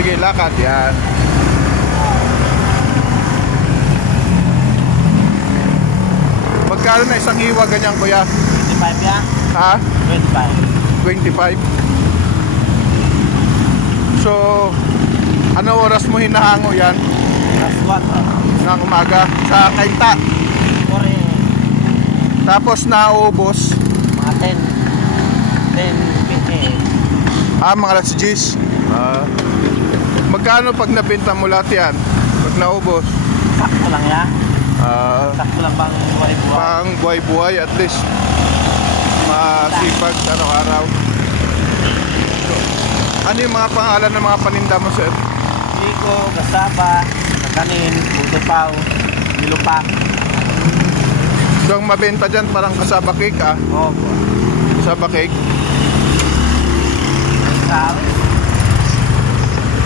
Sige, lakad. Yan. Magkano na isang hiwa ganyan, kuya? 25 yan. Ha? 25. 25. So, ano oras mo hinahango yan? Last one. Ng umaga sa kainta. Kore. Tapos naubos. Mga 10, 15. Mga alas 10. Magkano pag nabenta mo lahat yan? Pag naubos? Sakto lang yan. Sakto lang bang buhay-buhay. Pang buhay-buhay at least masipag sa araw-araw. So, ano yung mga pangalan ng mga paninda mo, sir? Iko, gasaba, kakanin, putupaw, nilupak. So ang mabenta dyan parang kasaba cake, Oo. Kasaba cake. Sabi.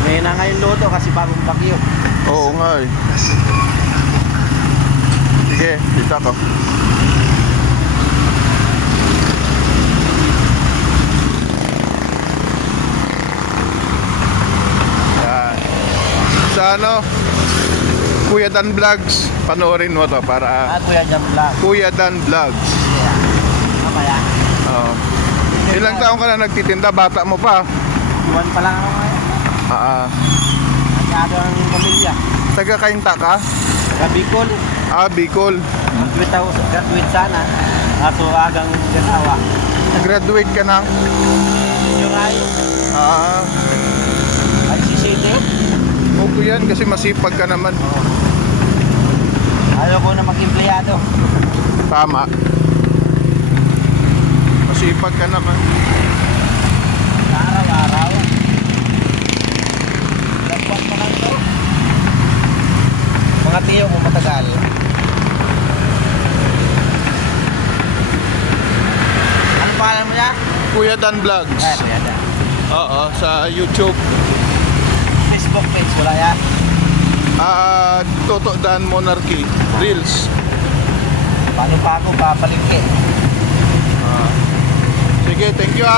Ngayon na ngayon luto kasi bagong bagyo. Oo nga eh. Sige, dito ako. Yan. Sa ano, Kuya Dan Vlogs, panoorin mo to para Kuya Dan Vlog. Kuya Dan Vlogs. Yeah. Mamaya. Oo. Ilang taon ka na nagtitinda? Bata mo pa. Iwan pa lang ako ngayon. Masyado ang pamilya. Taga Kainta ka? Taga Bicol. Bicol. Mag-graduate ako, graduate sana. Kaso agang ganawa. Graduate ka ng? Yung ay. ICCT. Okay yan kasi masipag ka naman. Ayaw ko na mag-empleyado. Tama. Masipag ka naman. Araw-araw. Lagpas pa lang ito. Mga tiyo mo matagal. Ano pangalan mo niya? Kuya Dan Vlogs. Kuya Dan. Oo, sa YouTube. Facebook page, wala yan. Toto Dan Monarchy Reels. Paano pa ako papalingki? Sige, thank you